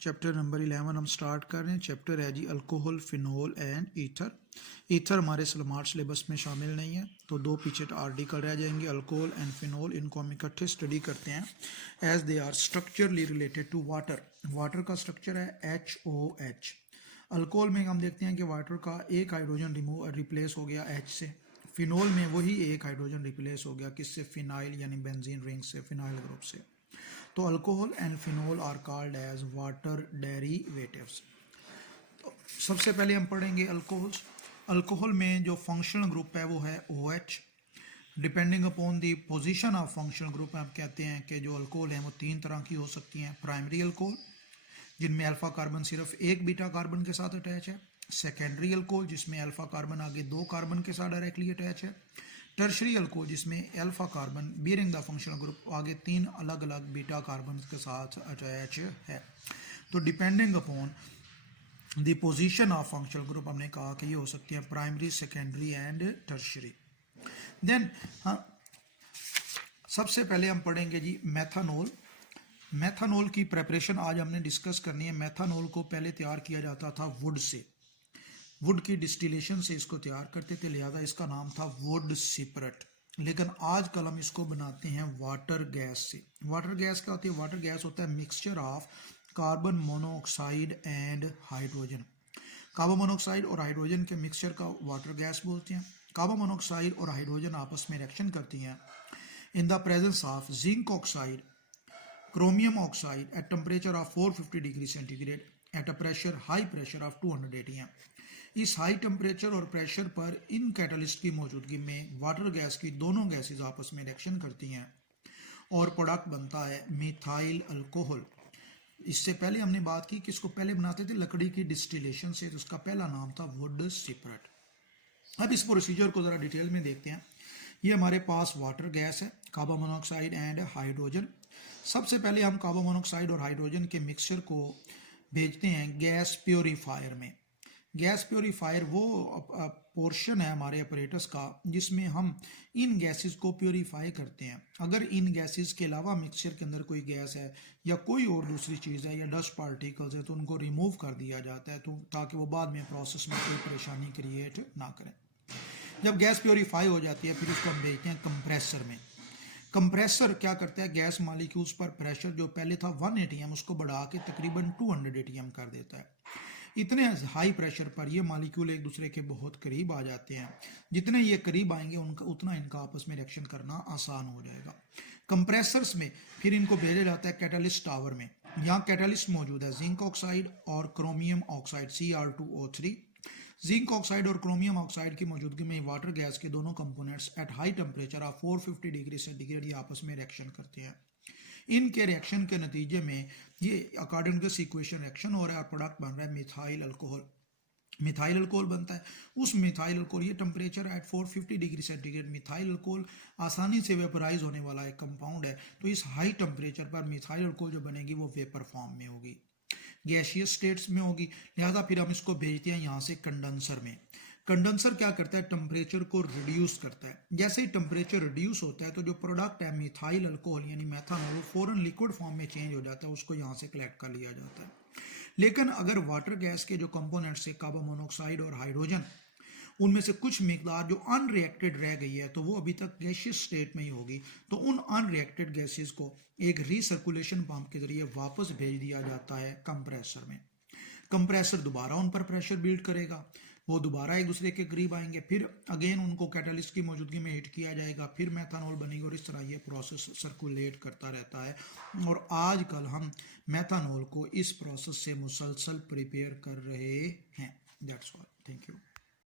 Chapter number 11 हम start कर रहे हैं। चैप्टर है जी alcohol, phenol and ether. Ether हमारे स्मार्ट सिलेबस में शामिल नहीं है, तो दो पीछे आर्टिकल रह जाएंगे, अल्कोहल एंड फिनोल। इनको हम इकट्ठे स्टडी करते हैं as they are structurally related to water. Water का स्ट्रक्चर है HOH। अल्कोहल में हम देखते हैं कि वाटर का एक हाइड्रोजन रिप्लेस हो गया H से। फिनोल में वही एक हाइड्रोजन रिप्लेस हो गया किससे? फिनाइल यानी बेंजीन रिंग से, फिनाइल ग्रुप से। तो alcohol and phenol are called as water derivatives. तो सबसे पहले हम पढ़ेंगे अल्कोहल्स। अल्कोहल में जो फंक्शनल ग्रुप है वो है OH। Depending upon the position of functional group हम कहते हैं कि जो अल्कोहल है वो तीन तरह की हो सकती हैं। प्राइमरी अल्कोहल जिनमें अल्फा कार्बन सिर्फ एक बीटा कार्बन के साथ अटैच है। सेकेंडरी अल्कोहल जिसमें अल्फा कार्बन आगे दो कार्बन के साथ डायरेक्टली अटैच है। टर्शरी अल्कोहल जिसमें alpha carbon bearing the functional group आगे तीन अलग अलग बीटा कार्बन के साथ अटैच है। तो depending upon the position of functional group हमने कहा कि ये हो सकती है primary, secondary and tertiary. Then सबसे पहले हम पढ़ेंगे जी मेथानॉल। मेथानॉल की प्रेपरेशन आज हमने डिस्कस करनी है। मेथानॉल को पहले तैयार किया जाता था वुड से, वुड की डिस्टिलेशन से इसको तैयार करते थे, लिहाजा इसका नाम था वुड सिपरेट। लेकिन आजकल हम इसको बनाते हैं वाटर गैस से। वाटर गैस क्या होती है? वाटर गैस होता है mixture of carbon monoxide and hydrogen. Carbon monoxide और हाइड्रोजन के मिक्सचर का वाटर गैस बोलते हैं। कार्बन मोनोऑक्साइड और हाइड्रोजन आपस में रिएक्शन करती हैं in the presence of zinc oxide, chromium oxide at temperature of 450 degree centigrade at a pressure high pressure of 200 atm। इस हाई टेम्परेचर और प्रेशर पर इन कैटलिस्ट की मौजूदगी में वाटर गैस की दोनों गैसेज आपस में रिएक्शन करती हैं और प्रोडक्ट बनता है मिथाइल अल्कोहल। इससे पहले हमने बात की कि इसको पहले बनाते थे लकड़ी की डिस्टिलेशन से, तो उसका पहला नाम था वुड सिपरेट। अब इस प्रोसीजर को ज़रा डिटेल में देखते हैं। ये हमारे पास वाटर गैस है, कार्बन मोनोऑक्साइड एंड हाइड्रोजन। सबसे पहले हम कार्बन मोनोऑक्साइड और हाइड्रोजन के मिक्सचर को भेजते हैं गैस प्योरीफायर में। गैस प्योरीफायर वो पोर्शन है हमारे अपरेटस का जिसमें हम इन गैसेस को प्योरीफाई करते हैं। अगर इन गैसेस के अलावा मिक्सचर के अंदर कोई गैस है या कोई और दूसरी चीज़ है या डस्ट पार्टिकल्स है तो उनको रिमूव कर दिया जाता है, तो ताकि वो बाद में प्रोसेस में कोई परेशानी क्रिएट ना करें। जब गैस प्योरीफाई हो जाती है फिर इसको हम भेजते हैं कंप्रेसर में। कंप्रेसर क्या करता है? गैस मालिक्यूल्स पर प्रेशर जो पहले था 1 atm उसको बढ़ा के तकरीबन 200 atm कर देता है। इतने हाई प्रेशर पर ये मालिक्यूल एक दूसरे के बहुत करीब आ जाते हैं। जितने ये करीब आएंगे उनका उतना इनका आपस में रिएक्शन करना आसान हो जाएगा। कंप्रेसर्स में फिर इनको भेजा जाता है कैटलिस्ट टावर में। यहाँ कैटलिस्ट मौजूद है जिंक ऑक्साइड और chromium oxide Cr2O3। Zinc oxide और क्रोमियम ऑक्साइड की मौजूदगी में वाटर गैस के दोनों components at high temperature of 450 degree centigrade ये आपस में रिएक्शन करते हैं। इनके रिएक्शन के नतीजे में ये अकॉर्डिंग टू इक्वेशन रिएक्शन हो रहा है और प्रोडक्ट बन रहा है मिथाइल अल्कोहल। मिथाइल अल्कोहल बनता है। उस मिथाइल अल्कोहल, ये temperature at 450 degree centigrade, methyl alcohol आसानी से वेपराइज होने वाला एक कंपाउंड है। तो इस हाई टेम्परेचर पर मिथाइल अल्कोहल जो बनेगी वो वेपर फॉर्म में होगी, गैसियस स्टेट्स में होगी। लिहाजा फिर हम इसको भेजते हैं यहाँ से कंडेंसर में। कंडेंसर क्या करता है? टेम्परेचर को रिड्यूस करता है। जैसे ही टेम्परेचर रिड्यूस होता है तो जो प्रोडक्ट है मिथाइल अल्कोहल यानी मेथानॉल फौरन लिक्विड फॉर्म में चेंज हो जाता है, उसको यहाँ से कलेक्ट कर लिया जाता है। लेकिन अगर वाटर गैस के जो कंपोनेंट्स है कार्बन मोनोऑक्साइड और हाइड्रोजन, उनमें से कुछ मिकदार जो अनरिएक्टेड रह गई है तो वो अभी तक गैसियस स्टेट में ही होगी, तो उन अनरिएक्टेड गैसेस को एक रीसर्कुलेशन पंप के जरिए वापस भेज दिया जाता है कंप्रेसर में। कंप्रेसर दोबारा उन पर प्रेशर बिल्ड करेगा, वो दोबारा एक दूसरे के करीब आएंगे, फिर अगेन उनको कैटलिस्ट की मौजूदगी में हीट किया जाएगा, फिर मेथानॉल बनेगी और इस तरह ये प्रोसेस सर्कुलेट करता रहता है। और आजकल हम मेथानॉल को इस प्रोसेस से मुसलसल प्रिपेयर कर रहे हैं। That's all, thank you.